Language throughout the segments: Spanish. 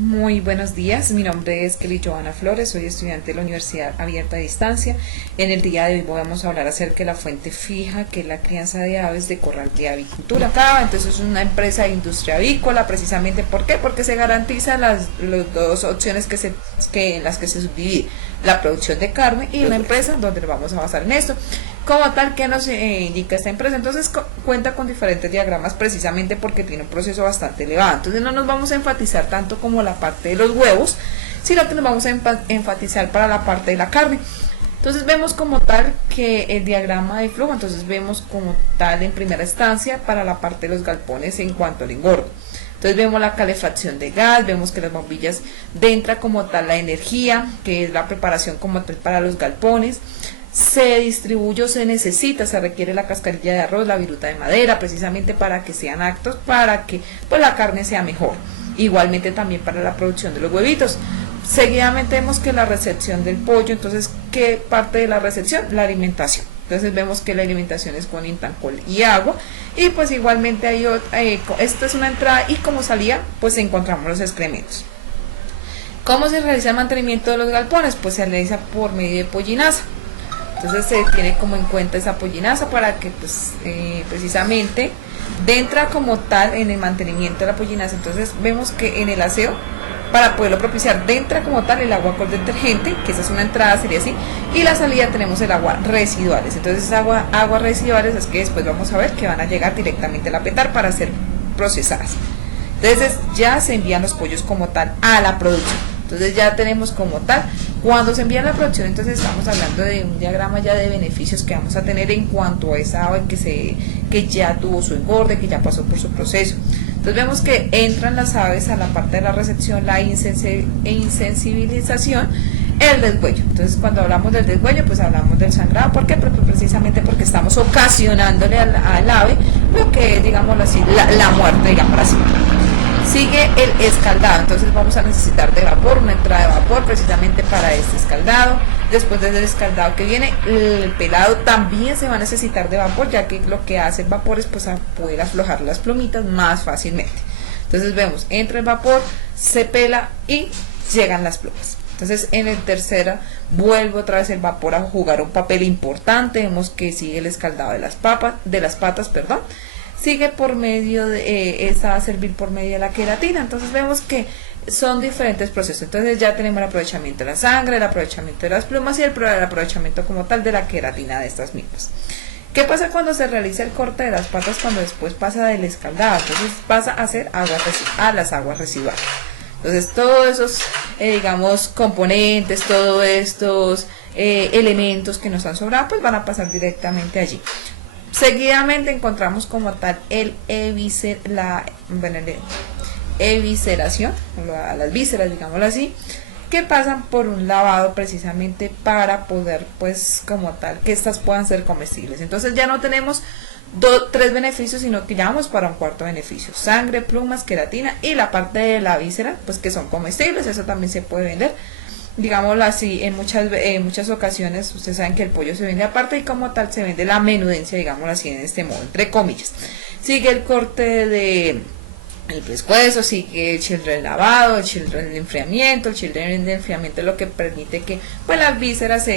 Muy buenos días, mi nombre es Kelly Joana Flores, soy estudiante de la Universidad Abierta a Distancia. En el día de hoy vamos a hablar acerca de la fuente fija, que es la crianza de aves de corral de avicultura. Acá, entonces es una empresa de industria avícola, precisamente, ¿por qué? Porque se garantizan las dos opciones en las que se subdivide la producción de carne y la empresa donde vamos a basar en esto. Como tal, ¿qué nos indica esta empresa? Entonces cuenta con diferentes diagramas precisamente porque tiene un proceso bastante elevado. Entonces no nos vamos a enfatizar tanto como la parte de los huevos, sino que nos vamos a enfatizar para la parte de la carne. Entonces vemos como tal que el diagrama de flujo, entonces vemos como tal en primera instancia para la parte de los galpones en cuanto al engordo. Entonces vemos la calefacción de gas, vemos que las bombillas entra como tal la energía, que es la preparación como tal para los galpones. Se distribuye o se requiere la cascarilla de arroz, la viruta de madera, precisamente para que sean aptos, para que pues la carne sea mejor. Igualmente también para la producción de los huevitos. Seguidamente vemos que la recepción del pollo, entonces, ¿qué parte de la recepción? La alimentación. Entonces vemos que la alimentación es con intancol y agua. Y pues igualmente esto es una entrada y como salida, pues encontramos los excrementos. ¿Cómo se realiza el mantenimiento de los galpones? Pues se realiza por medio de pollinaza. Entonces se tiene como en cuenta esa pollinaza para que pues precisamente entra como tal en el mantenimiento de la pollinaza. Entonces vemos que en el aseo, para poderlo propiciar, entra como tal el agua con detergente, que esa es una entrada, sería así, y la salida tenemos el agua residuales. Entonces aguas residuales es que después vamos a ver que van a llegar directamente a la petar para ser procesadas. Entonces ya se envían los pollos como tal a la producción. Entonces ya tenemos como tal, cuando se envía a la producción, entonces estamos hablando de un diagrama ya de beneficios que vamos a tener en cuanto a esa ave que ya tuvo su engorde, que ya pasó por su proceso. Entonces vemos que entran las aves a la parte de la recepción, la insensibilización, el deshuello. Entonces cuando hablamos del deshuello, pues hablamos del sangrado. ¿Por qué? Porque precisamente porque estamos ocasionándole al ave lo que es, digámoslo así, la muerte, digámoslo así. Sigue el escaldado, entonces vamos a necesitar de vapor, una entrada de vapor precisamente para este escaldado. Después del escaldado que viene, el pelado también se va a necesitar de vapor, ya que lo que hace el vapor es pues a poder aflojar las plumitas más fácilmente. Entonces vemos, entra el vapor, se pela y llegan las plumas. Entonces en el tercero vuelve otra vez el vapor a jugar un papel importante. Vemos que sigue el escaldado de las patas, sigue por medio de, esta va a servir por medio de la queratina. Entonces vemos que son diferentes procesos. Entonces ya tenemos el aprovechamiento de la sangre, el aprovechamiento de las plumas y el aprovechamiento como tal de la queratina de estas mismas. ¿Qué pasa cuando se realiza el corte de las patas cuando después pasa del escaldado? Entonces pasa a ser las aguas residuales. Entonces todos esos, digamos, componentes, todos estos elementos que nos han sobrado, pues van a pasar directamente allí. Seguidamente encontramos como tal la evisceración, las vísceras, digámoslo así, que pasan por un lavado precisamente para poder, pues como tal, que estas puedan ser comestibles. Entonces ya no tenemos tres beneficios, sino que ya vamos para un cuarto beneficio: sangre, plumas, queratina y la parte de la víscera, pues que son comestibles. Eso también se puede vender. Digámoslo así, en muchas ocasiones ustedes saben que el pollo se vende aparte y como tal se vende la menudencia, digámoslo así, en este modo, entre comillas. Sigue el corte de el pescuezo, sigue el children lavado, el children de enfriamiento. El children de enfriamiento es lo que permite que pues las vísceras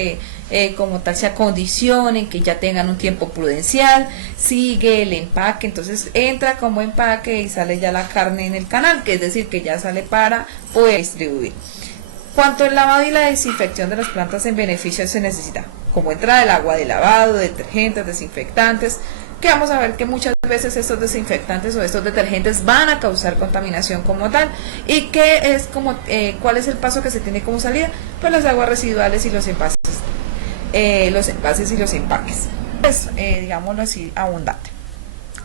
como tal se acondicionen, que ya tengan un tiempo prudencial. Sigue el empaque, entonces entra como empaque y sale ya la carne en el canal, que es decir, que ya sale para poder distribuir. Cuanto al lavado y la desinfección de las plantas, en beneficio se necesita como entrada el agua de lavado, detergentes, desinfectantes, que vamos a ver que muchas veces estos desinfectantes o estos detergentes van a causar contaminación como tal. ¿Y qué es cuál es el paso que se tiene como salida? Pues las aguas residuales y los envases y los empaques. Pues digámoslo así, abundante.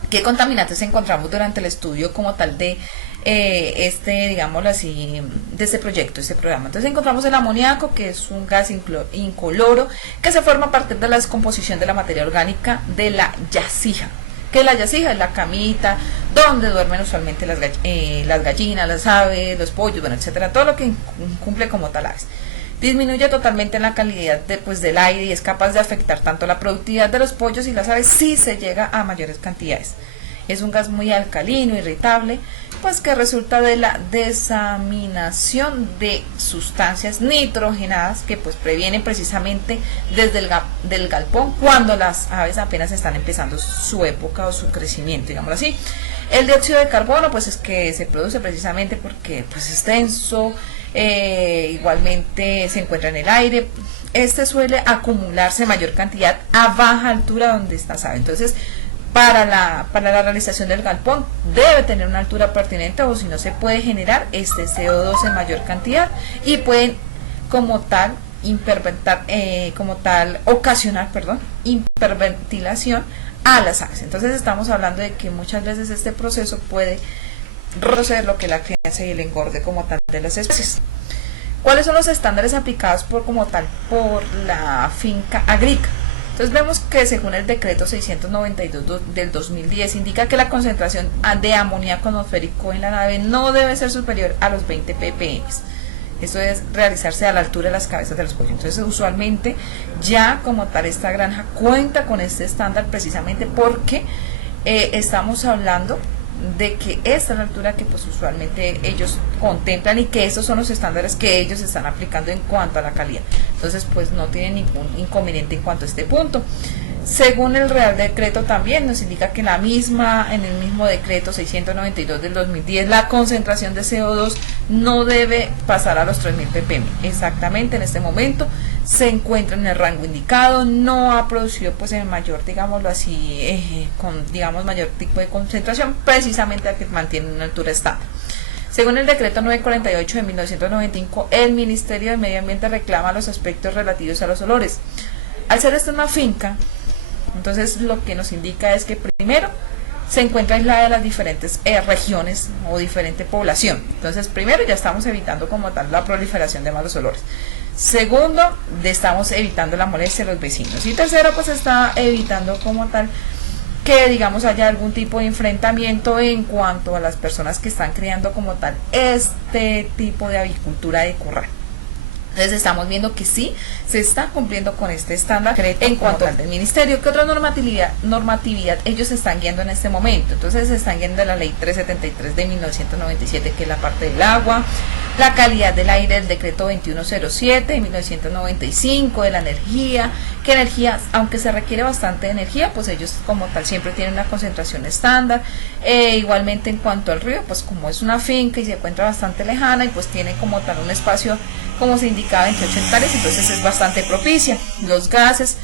¿Qué contaminantes encontramos durante el estudio como tal de digámoslo así, de este proyecto, este programa? Entonces encontramos el amoníaco, que es un gas incoloro que se forma a partir de la descomposición de la materia orgánica de la yacija. Que la yacija es la camita donde duermen usualmente las gallinas, las aves, los pollos, bueno, etcétera, todo lo que cumple como tal aves. Disminuye totalmente la calidad del aire y es capaz de afectar tanto la productividad de los pollos y las aves si se llega a mayores cantidades. Es un gas muy alcalino, irritable, pues que resulta de la desaminación de sustancias nitrogenadas que pues previenen precisamente desde del galpón cuando las aves apenas están empezando su época o su crecimiento, digamos así. El dióxido de carbono pues es que se produce precisamente porque pues es denso, igualmente se encuentra en el aire. Este suele acumularse en mayor cantidad a baja altura donde está ave. Entonces, para la realización del galpón debe tener una altura pertinente, o si no se puede generar este CO2 en mayor cantidad y pueden como tal ocasionar hiperventilación a las aves. Entonces estamos hablando de que muchas veces este proceso puede retroceder lo que es la crianza y el engorde como tal de las especies. ¿Cuáles son los estándares aplicados por la finca agrícola? Entonces vemos que según el decreto 692 del 2010 indica que la concentración de amoníaco atmosférico en la nave no debe ser superior a los 20 ppm. Esto es realizarse a la altura de las cabezas de los pollos. Entonces usualmente ya como tal esta granja cuenta con este estándar precisamente porque estamos hablando de que esta es la altura que pues usualmente ellos contemplan y que estos son los estándares que ellos están aplicando en cuanto a la calidad. Entonces pues no tienen ningún inconveniente en cuanto a este punto. Según el Real Decreto también nos indica que en el mismo decreto 692 del 2010 la concentración de CO2 no debe pasar a los 3000 ppm. Exactamente en este momento se encuentra en el rango indicado, no ha producido pues en mayor, digámoslo así, con mayor tipo de concentración, precisamente a que mantiene una altura estándar. Según el decreto 948 de 1995, el Ministerio de Medio Ambiente reclama los aspectos relativos a los olores. Al ser esta una finca, entonces lo que nos indica es que primero se encuentra aislada de las diferentes regiones o diferente población. Entonces primero ya estamos evitando como tal la proliferación de malos olores. Segundo, estamos evitando la molestia de los vecinos. Y tercero, pues está evitando como tal que haya algún tipo de enfrentamiento en cuanto a las personas que están criando como tal este tipo de avicultura de corral. Entonces estamos viendo que sí se está cumpliendo con este estándar en cuanto al del ministerio. ¿Qué otra normatividad ellos están guiando en este momento? Entonces se están guiando la ley 373 de 1997, que es la parte del agua, la calidad del aire del decreto 2107 de 1995, de la energía, que energía, aunque se requiere bastante energía, pues ellos como tal siempre tienen una concentración estándar. Igualmente en cuanto al río, pues como es una finca y se encuentra bastante lejana y pues tiene como tal un espacio, como se indicaba, 28 hectáreas, entonces es bastante propicia. Los gases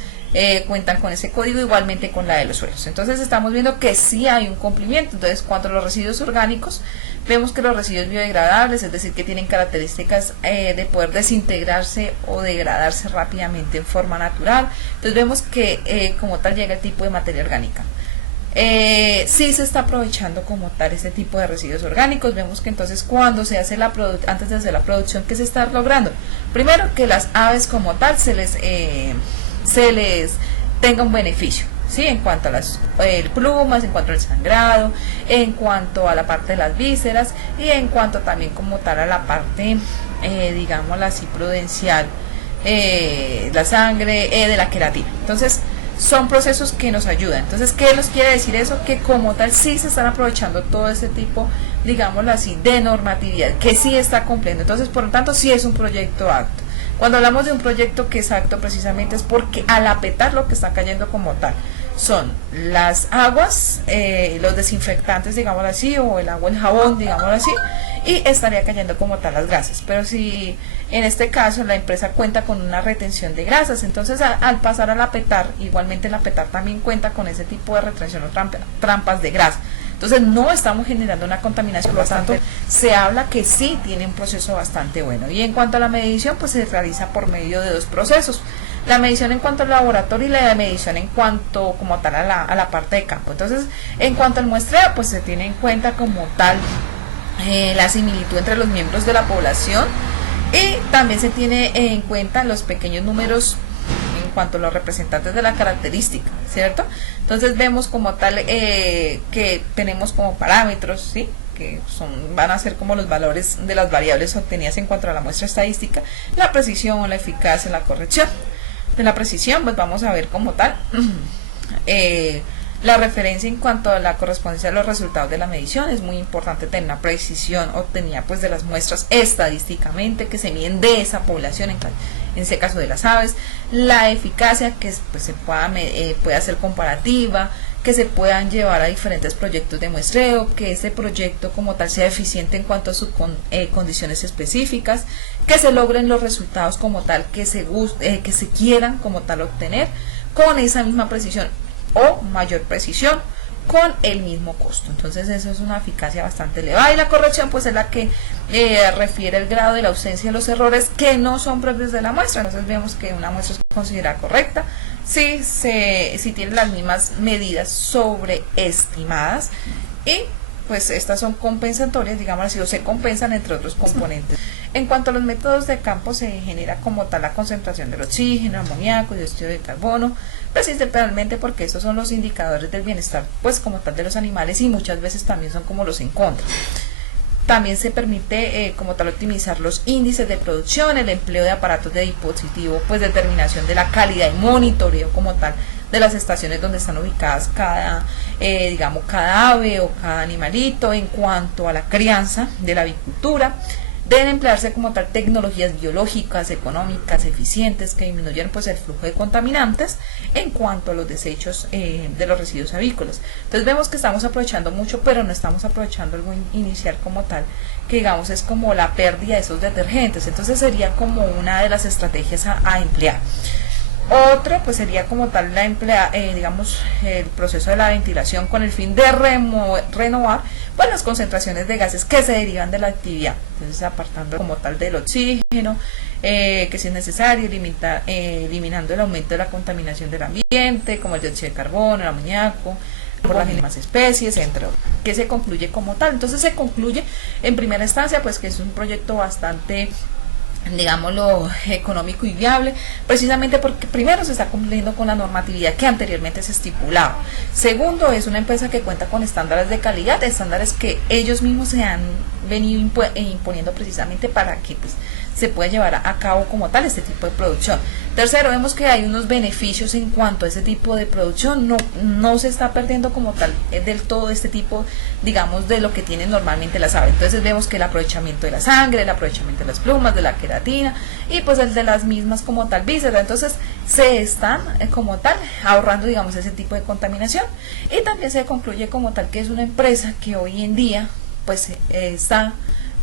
cuentan con ese código, igualmente con la de los suelos. Entonces estamos viendo que sí hay un cumplimiento. Entonces, cuanto a los residuos orgánicos, vemos que los residuos biodegradables, es decir, que tienen características de poder desintegrarse o degradarse rápidamente en forma natural. Entonces vemos que como tal llega el tipo de materia orgánica. Sí se está aprovechando como tal este tipo de residuos orgánicos. Vemos que entonces cuando se hace antes de hacer la producción, ¿qué se está logrando? Primero, que las aves como tal se les tenga un beneficio, ¿sí? En cuanto a las plumas, en cuanto al sangrado, en cuanto a la parte de las vísceras y en cuanto también como tal a la parte, digámosla así, prudencial, la sangre, de la queratina. Entonces son procesos que nos ayudan. Entonces, ¿qué nos quiere decir eso? Que como tal sí se están aprovechando todo ese tipo, digámoslo así, de normatividad, que sí está cumpliendo. Entonces, por lo tanto, sí es un proyecto apto. Cuando hablamos de un proyecto que es apto, precisamente es porque al apetar lo que está cayendo como tal son las aguas, los desinfectantes, digámoslo así, o el agua, el jabón, digámoslo así, y estaría cayendo como tal las grasas. Pero si en este caso la empresa cuenta con una retención de grasas, entonces al pasar al apetar, igualmente el apetar también cuenta con ese tipo de retención o trampas de grasa. Entonces no estamos generando una contaminación, por lo tanto se habla que sí tiene un proceso bastante bueno. Y en cuanto a la medición, pues se realiza por medio de dos procesos: la medición en cuanto al laboratorio y la medición en cuanto como tal a la parte de campo. Entonces, en cuanto al muestreo, pues se tiene en cuenta como tal la similitud entre los miembros de la población, y también se tiene en cuenta los pequeños números en cuanto a los representantes de la característica, ¿cierto? Entonces vemos como tal que tenemos como parámetros, ¿sí?, que van a ser como los valores de las variables obtenidas en cuanto a la muestra estadística, la precisión, la eficacia, la corrección. De la precisión, pues vamos a ver como tal La referencia en cuanto a la correspondencia de los resultados de la medición, es muy importante tener una precisión obtenida pues de las muestras estadísticamente que se miden de esa población, en ese caso de las aves, la eficacia que pues, se pueda ser comparativa, que se puedan llevar a diferentes proyectos de muestreo, que ese proyecto como tal sea eficiente en cuanto a sus condiciones específicas, que se logren los resultados como tal que se quieran como tal obtener con esa misma precisión o mayor precisión con el mismo costo. Entonces eso es una eficacia bastante elevada, y la corrección pues es la que refiere el grado de la ausencia de los errores que no son propios de la muestra. Entonces vemos que una muestra es considerada correcta si tiene las mismas medidas sobreestimadas, y pues estas son compensatorias, digamos así, o se compensan entre otros componentes. En cuanto a los métodos de campo, se genera como tal la concentración del oxígeno, amoníaco y dióxido de carbono, principalmente porque estos son los indicadores del bienestar pues como tal de los animales, y muchas veces también son como los en contra. También se permite como tal optimizar los índices de producción, el empleo de aparatos de dispositivo, pues determinación de la calidad y monitoreo como tal de las estaciones donde están ubicadas cada ave o cada animalito. En cuanto a la crianza de la avicultura, deben emplearse como tal tecnologías biológicas, económicas, eficientes, que disminuyan pues el flujo de contaminantes en cuanto a los desechos de los residuos avícolas. Entonces vemos que estamos aprovechando mucho, pero no estamos aprovechando algo inicial como tal, que digamos es como la pérdida de esos detergentes. Entonces sería como una de las estrategias a emplear. Otro pues sería como tal el proceso de la ventilación con el fin de renovar pues las concentraciones de gases que se derivan de la actividad. Entonces apartando como tal del oxígeno, que si es necesario, eliminando el aumento de la contaminación del ambiente, como el dióxido de carbono, el amoníaco, por las mismas especies, entre otros, que se concluye como tal. Entonces se concluye en primera instancia pues que es un proyecto bastante, digámoslo, económico y viable, precisamente porque primero se está cumpliendo con la normatividad que anteriormente se estipulaba. Segundo, es una empresa que cuenta con estándares de calidad, estándares que ellos mismos se han venido imponiendo precisamente para que pues se pueda llevar a cabo como tal este tipo de producción. Tercero, vemos que hay unos beneficios en cuanto a ese tipo de producción, no se está perdiendo como tal del todo este tipo, digamos, de lo que tienen normalmente las aves. Entonces vemos que el aprovechamiento de la sangre, el aprovechamiento de las plumas, de la queratina, y pues el de las mismas como tal vísceras. Entonces se están como tal ahorrando, digamos, ese tipo de contaminación. Y también se concluye como tal que es una empresa que hoy en día pues está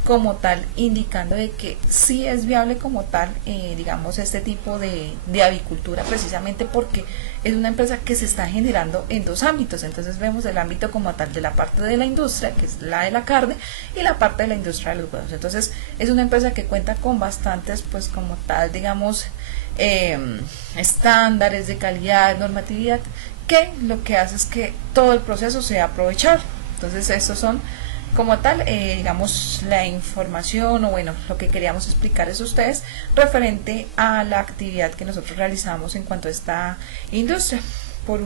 como tal indicando de que sí es viable como tal, digamos, este tipo de avicultura, precisamente porque es una empresa que se está generando en dos ámbitos. Entonces vemos el ámbito como tal de la parte de la industria, que es la de la carne, y la parte de la industria de los huevos. Entonces es una empresa que cuenta con bastantes pues como tal, digamos, estándares de calidad, normatividad, que lo que hace es que todo el proceso sea aprovechable. Entonces estos son como tal, digamos, la información, o bueno, lo que queríamos explicarles a ustedes referente a la actividad que nosotros realizamos en cuanto a esta industria. Por